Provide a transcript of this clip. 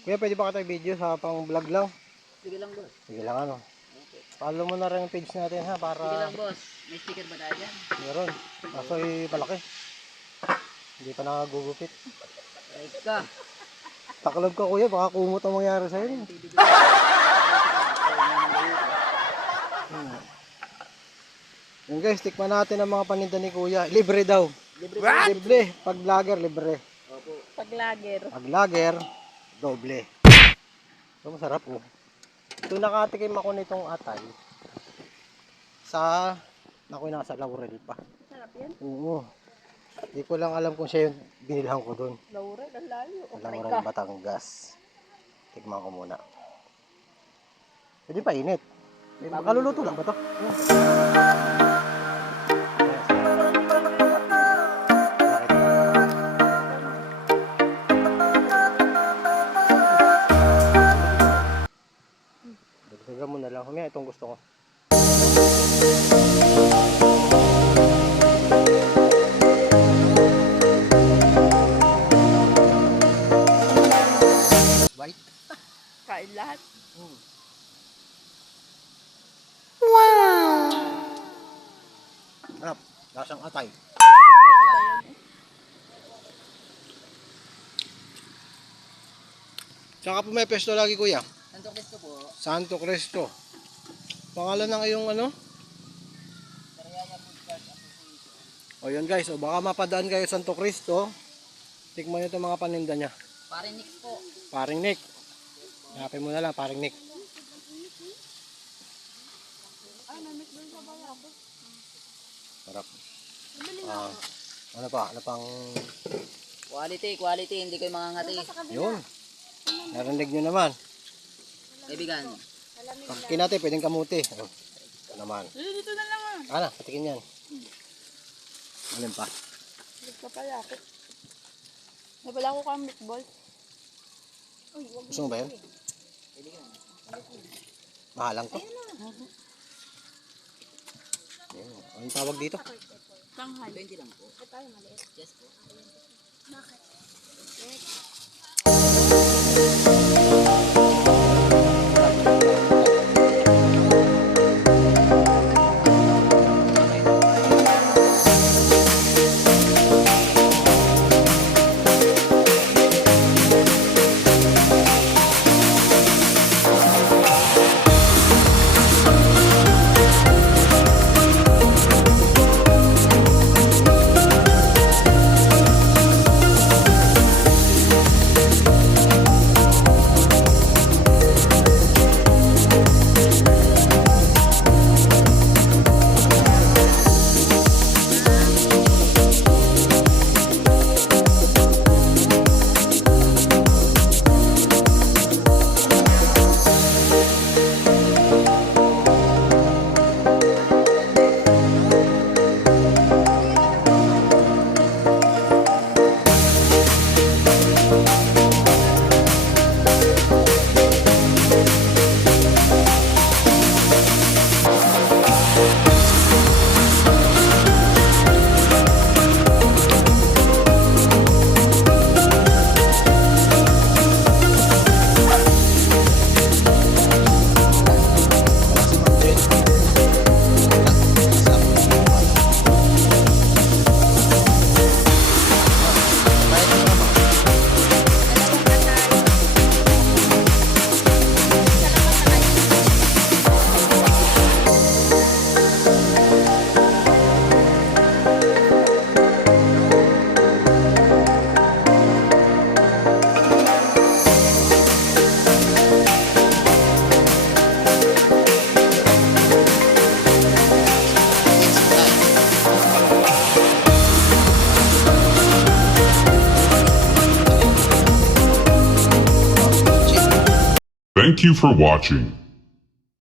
Kuya, pwede ba kita video sa pang vlog lang? Sige lang, boss. Sige lang ano. Follow mo na rin yung page natin ha para... Sige lang, boss. May sticker ba tayo dyan? Meron. Kaso palaki. Hindi pa nakagugupit. Ay ka. Taklob ka kuya, baka kumot ang mangyari sa'yo. Yung guys, tikman natin ang mga paninda ni kuya. Libre daw. Libre. Pag vlogger, libre. Opo. Pag lager. Pag vlogger, doble. So masarap oh. Ito nakatikim ako nitong atay. Naku, nasa Laurel pa. Sarap yan. Oo. Hindi ko lang alam kung siya yung binilhan ko doon. Laurel, ang layo. O, Laurel, Batangas. Tikman ko muna. Pwede pa init. Makaluluto lang ba to? Dagdagan mo na lang. Humaya itong gusto ko. White. Kain lahat. Wow! Harap. Lasang atay. Saan ka po may pesto lagi kuya? Santo Cristo po. Santo Cristo. Pangalan ng iyong ano? Sariaya Food Cart Association. O yun guys, o baka mapadaan kayo Santo Cristo. Tikman nyo itong mga paninda niya. Paring Nix po. Paring Nick. Hanapin mo na lang, Paring Nick. Ay, namit doon sa bayabo. Sarap. Ano pa? Ano pang... Quality. Hindi kayo mangangati. Yun. Narinig nyo naman. Kaibigan. Pag kinate, pwedeng kamuti. O, ito naman. Dito na lang ah. Ana, patikin yan. Alin pa? Dito ka pa yakit. Nabala ko kang meatball. Uy, wag Gusto mo ba yun? Mahalang to. Yun. Anong tawag dito? Shanghai. 20 lang po. Ito tayo maliit. Yes po. Bakit? Thank you for watching.